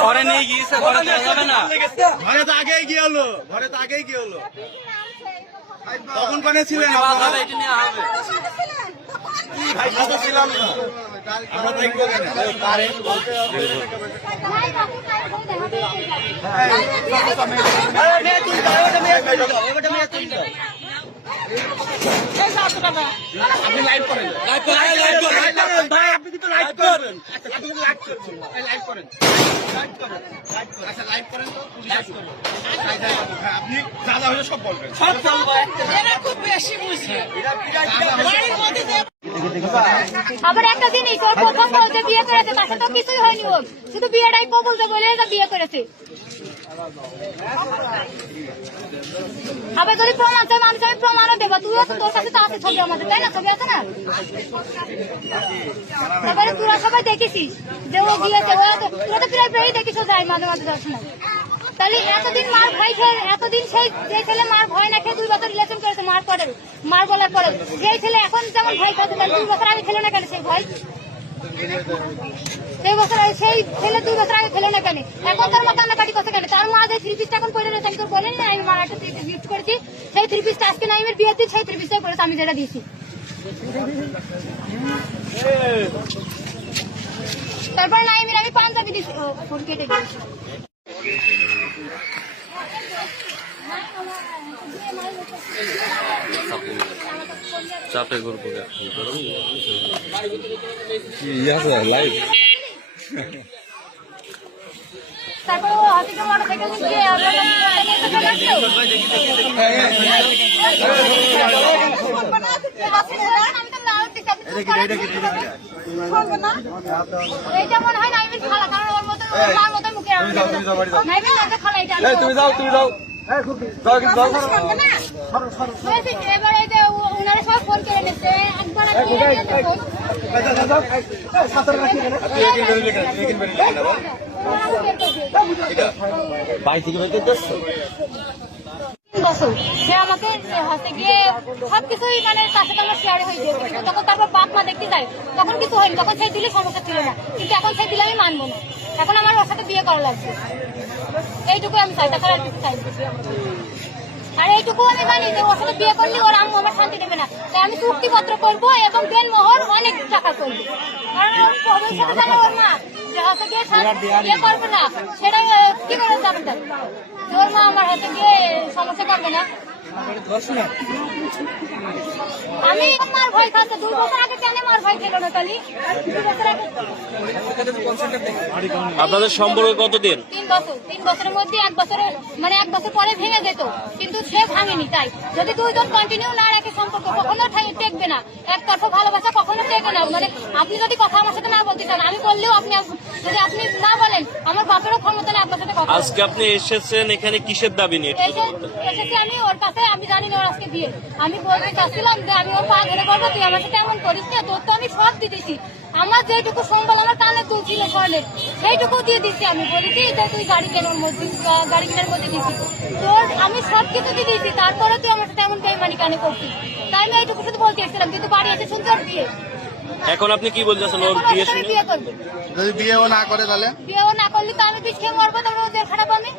ঘরে নিয়ে গিয়েছে, ঘরে দেওয়া যাবে না। ঘরে তো আগেই কি হলো, ঘরে তো আগেই কি হলো, তখন কানে ছিলেন ছিলাম না আমরা দেখবো আপনি লাইভ করেন, আপনি কিন্তু লাইভ করবেন, আচ্ছা লাইভ করেন তো আপনি যা যা হলে সব বলবেন, সব বলবো। খুব বেশি বুঝে আবার একটা জিনিস, ওর প্রথম বউ যে বিয়ে করেছে তার সাথে কিছুই হয়নি, ওর শুধু বিয়েটাই কবুল বলে বিয়ে করেছে। আবার যদি প্রমাণ চাই মানুষ, আমি প্রমাণও দেবো, তুইও তো তোর কাছে তো আছে ছবি আমাদের, তাই না? ছবি আছে না? তারপরে তোরা সবাই দেখেছিস যে ও গিয়েছে, তোরা তো প্রায় দেখিস যাই মাঝে মাঝে দর্শনে। তাহলে এতদিন মার ভয় খেয়ে, এতদিন সেই যে ছেলে মার ভয় না খেয়ে 2 বছর রিলেশন করেছে মার পরে, মার বলার পরে, সেই ছেলে এখন যেমন ভয় খাচ্ছে 2 বছর আগে খেলে না কেন সেই ভয়? সেই বছর সেই ছেলে 2 বছর আগে খেলে না কেন? এখন তার মা কান্নাকাটি করছে কেন? তার মা যে 3 পিসটা এখন পরে রয়েছে, আমি তোর বলেনি না আমি মার একটা গিফট করেছি, সেই 3 পিসটা আজকে নাইমের বিয়ের দিন সেই 3 পিসটাই পরেছে আমি যেটা দিয়েছি। তারপরে নাইমের আমি পাঞ্জাবি দিয়েছি, ফোন কেটে দিয়েছি। চাপে করবো লাইভ। তারপর ও হাতিকে মোটরসাইকেল দিয়ে এইটা মনে হয় নাইমের খালা, কারণ ওর মতো মার মতো মুখে নাইমের লাগে খালা। এটা তুমি যাও, তুমি যাও। এবার এই যে ওনারা সব ফোন করে নিচ্ছে, একবার বছর সে আমাকে হাতে গিয়ে সবকিছুই মানে তার সাথে আমার শেয়ার হয়ে গিয়েছে, কিন্তু তখন তারপর বাপ মা দেখতে যায় তখন কিছু হয়নি, তখন সেই দিলে সমস্যা ছিল না, কিন্তু এখন সেই দিলে আমি মানবো না, এখন আমার ওর সাথে বিয়ে করা লাগছে। এইটুকু আমি চাই, তাছাড়া আর কিছু চাই। আর এইটুকু আমি জানি যে ওর সাথে বিয়ে করলে ওর আম্মু আমার শান্তি দেবে না, তাই আমি চুক্তিপত্র করবো এবং দেনমোহর অনেক টাকা করবো, কারণ ভবিষ্যতে জানে ওর মা যে হাতে গিয়ে বিয়ে করবে না, সেটা কি করে যাবেন? তাই ওর মা আমার হাতে গিয়ে সমস্যা করবে না। আমি মার ভয় খাচ্ছে, 2 বছর আগে কেন মার ভয় খেলো না? তাহলে 2 বছর আগে আপনাদের সম্পর্ক কতদিন? 3 বছর। 3 বছরের মধ্যে 1 বছরে মানে 1 বছর পরে ভেঙে যেত, কিন্তু সে ভাঙেনি। তাই যদি 2 জন কন্টিনিউ না রাখে সম্পর্ক কখনো টেকবে না, একতরফা ভালোবাসা কখনো টেকে না। মানে আপনি যদি কথা আমার সাথে না বলতে চান, আমি বললেও আপনি যদি আপনি না বলেন, আমার বাপেরও ক্ষমতা নেই আপনার সাথে কথা। আজকে আপনি এসেছেন এখানে কিসের দাবি নিয়ে? এসেছি আমি ওর কাছে, আমি জানি না ওর আজকে বিয়ে, আমি বলতে চাচ্ছিলাম যে আমি ওর পা ধরে বলবো তুই আমার সাথে এমন করিস না, তোর তো আমি সব দিতেছি, আমার যেটুকু সম্বল আমার কানে তুই ছিল স্বর্ণের সেইটুকু দিয়ে দিচ্ছি। আমি বলেছি যে তুই গাড়ি কেনার মধ্যে দিচ্ছি, তোর আমি সব কিছু দিয়ে দিচ্ছি, তারপরে তুই আমার সাথে এমন বেইমানি কানে করছিস। তাই আমি এইটুকু শুধু বলতে এসেছিলাম, কিন্তু বাড়ি এসে শুনতে ওর বিয়ে। এখন আপনি কি বলতেছেন? ওর বিয়ে শুনে বিয়ে করবে, যদি বিয়েও না করে তাহলে বিয়েও না করলে তো আমি বিষ খেয়ে মরবো, তারপরে ওদের খারাপ আমি।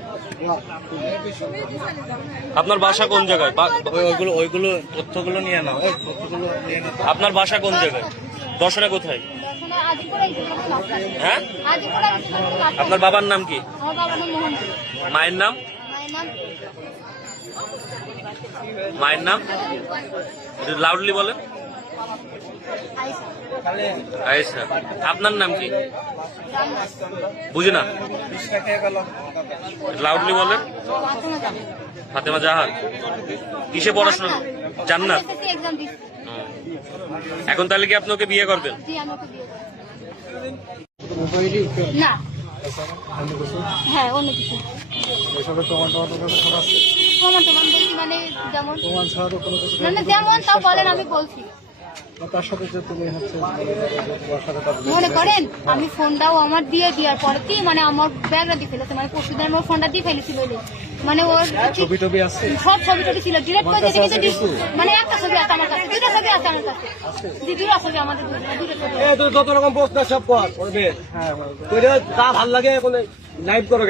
আপনার বাসা কোন জায়গায়? ওইগুলো তথ্যগুলো নিয়ে নাও, আপনার বাসা কোন জায়গায়? দর্শনে কোথায়? হ্যাঁ, আপনার বাবার নাম কি? মায়ের নাম? মায়ের নাম লাউডলি বলেন। আয়েশা। আপনার নাম কি? বুঝি না, লাউডলি বলেন। ফাতেমা জাহান। কিসে পড়াশোনা? জান্নাত। এখন তাহলে কি আপনি ওকে বিয়ে করবেন? না, হ্যাঁ অন্য কিছু। এসবের প্রমাণ সব আছে। প্রমাণ বলছি মানে যেমন প্রমাণ ছাড়া তো কোনো কিছু মানে যেমন তাও বলেন আমি বলছি। তার সাথে যে তুমি হচ্ছে তোমার সাথে তার মনে করেন আমি ফোনটাও আমার দিয়ে দেওয়ার পরে কি মানে আমার ব্যাগটা দিয়ে ফেলেছে মানে পরশুদিন আমার ফোনটা দিয়ে ফেলেছিল মানে ওর ছবি টবি আছে। সব ছবি টবি ছিল ডিরেক্ট করে কাছে দিয়েছে আছে কিন্তু কিছু? মানে একটা ছবি আছে আমার কাছে, দুটো ছবি আছে আমার কাছে, দুটো ছবি আমাদের দুটো ছবি। তুই যত রকম প্রশ্ন সব কর করবে, হ্যাঁ তা ভাল লাগে লাইভ করো